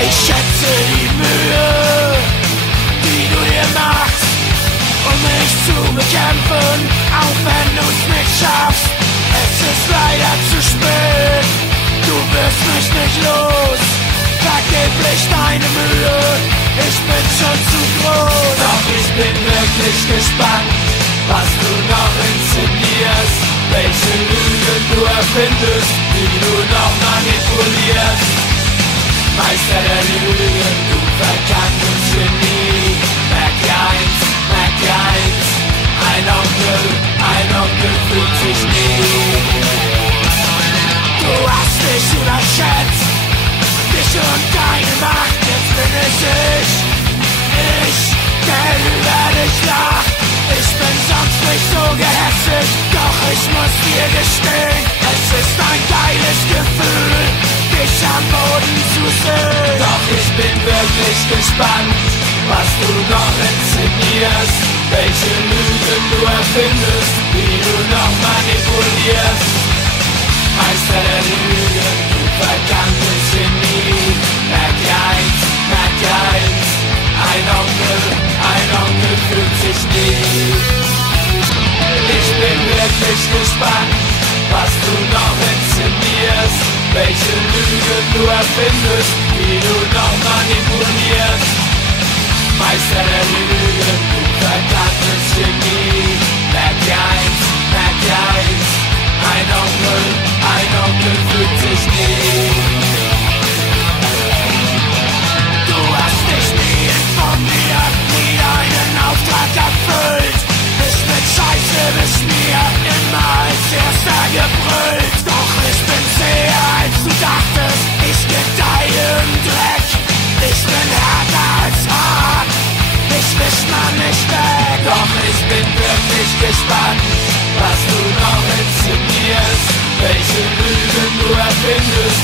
Ich schätze die Mühe, die du dir machst, um mich zu bekämpfen, auch wenn du's nicht schaffst. Es ist leider zu spät, du wirst mich nicht los. Vergeblich deine Mühe, ich bin schon zu groß. Doch ich bin wirklich gespannt, was du noch inszenierst, welche Lügen du erfindest, die du noch manipulierst. Meister der Lügen, du verkanntes Genie. Merk eins, ein Onkel fühlt sich nie. Du hast dich überschätzt, dich und deine Macht, jetzt bin ich, der über dich lacht. Ich bin sonst nicht so gehässig, doch ich muss dir gestehen, es ist ein geiles Gefühl, dich am Boden zu sehen. Doch ich bin wirklich gespannt, was du noch inszenierst, welche Lügen du erfindest, wie du noch manipulierst. Meister der Lügen, du verkanntes Genie. Merk eins, ein Onkel fühlt sich nie. Ich bin wirklich gespannt, was du noch inszenierst, welche Lügen du erfindest, wie du noch manipulierst. Meister der Lügen, du verdammtes Genie. Merk eins, ein Onkel fühlt sich nie. Du hast dich nie informiert, nie deinen Auftrag erfüllt. Bist mit Scheiße bis mir immer als Erster gebrüllt. Doch ich bin zäher als du dachtest, ich gedeihe im Dreck. Ich bin härter als hart, ich wisch man nicht weg. Doch ich bin wirklich gespannt, was du noch inszenierst, welche Lügen du erfindest,